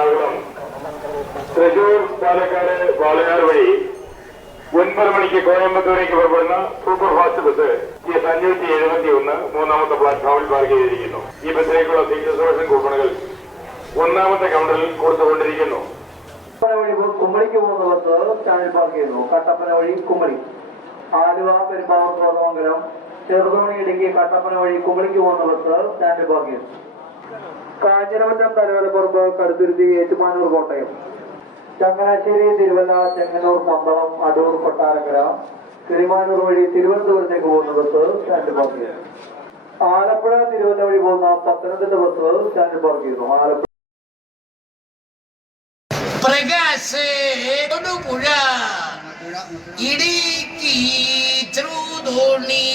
എറണാകുളം തൃശൂർ പാലക്കാട് വാളയാർ വഴി 9 മണിക്ക് കോയമ്പത്തൂരേക്ക് പുറപ്പെടുന്ന സൂപ്പർ ഫാസ്റ്റ് ബസ് ഈ 571 മൂന്നാമത്തെ പ്ലാറ്റ്ഫോമിൽ പാർക്ക് ചെയ്തിരിക്കുന്നു. ഈ ബസ്സിലേക്കുള്ള സീറ്റ് റിസർവേഷൻ കൂപ്പണുകൾ 1ാമത്തെ കൗണ്ടറിൽ കൊടുത്തുകൊണ്ടിരിക്കുന്നു. കുമളിക്ക് പോകുന്ന ബസ് സ്റ്റാൻഡിൽ പാർക്ക് ചെയ്യുന്നു. കട്ടപ്പന വഴി കുമളി, ആലുവ, പെരുമ്പാവൂർ, കോതമംഗലം, ചെറുതോണി, ഇടുക്കി, കട്ടപ്പന വഴി കുമളിക്ക് പോകുന്ന ബസ് സ്റ്റാൻഡിൽ പാർക്ക് ചെയ്യുന്നു. കാഞ്ഞിരമറ്റം, തലവലപ്പുറത്ത്, കടുത്തുരുത്തി, ഏറ്റുമാനൂർ, കോട്ടയം, ചങ്ങനാശ്ശേരി, തിരുവല്ല, ചെങ്ങന്നൂർ, പന്തളം, അടൂർ, കൊട്ടാരക്കര, കിളിമാനൂർ വഴി തിരുവനന്തപുരത്തേക്ക് പോകുന്ന ബസ് സ്റ്റാൻഡിൽ പാർക്ക് ചെയ്യുന്നു. ആലപ്പുഴ, തിരുവല്ല വഴി പോകുന്ന പത്തനംതിട്ട ബസ് സ്റ്റാൻഡിൽ പാർക്ക് ചെയ്യുന്നു. ആലപ്പുഴ പ്രകാശ് തൊടുപുഴ ഇടുക്കി ചെറുതോണി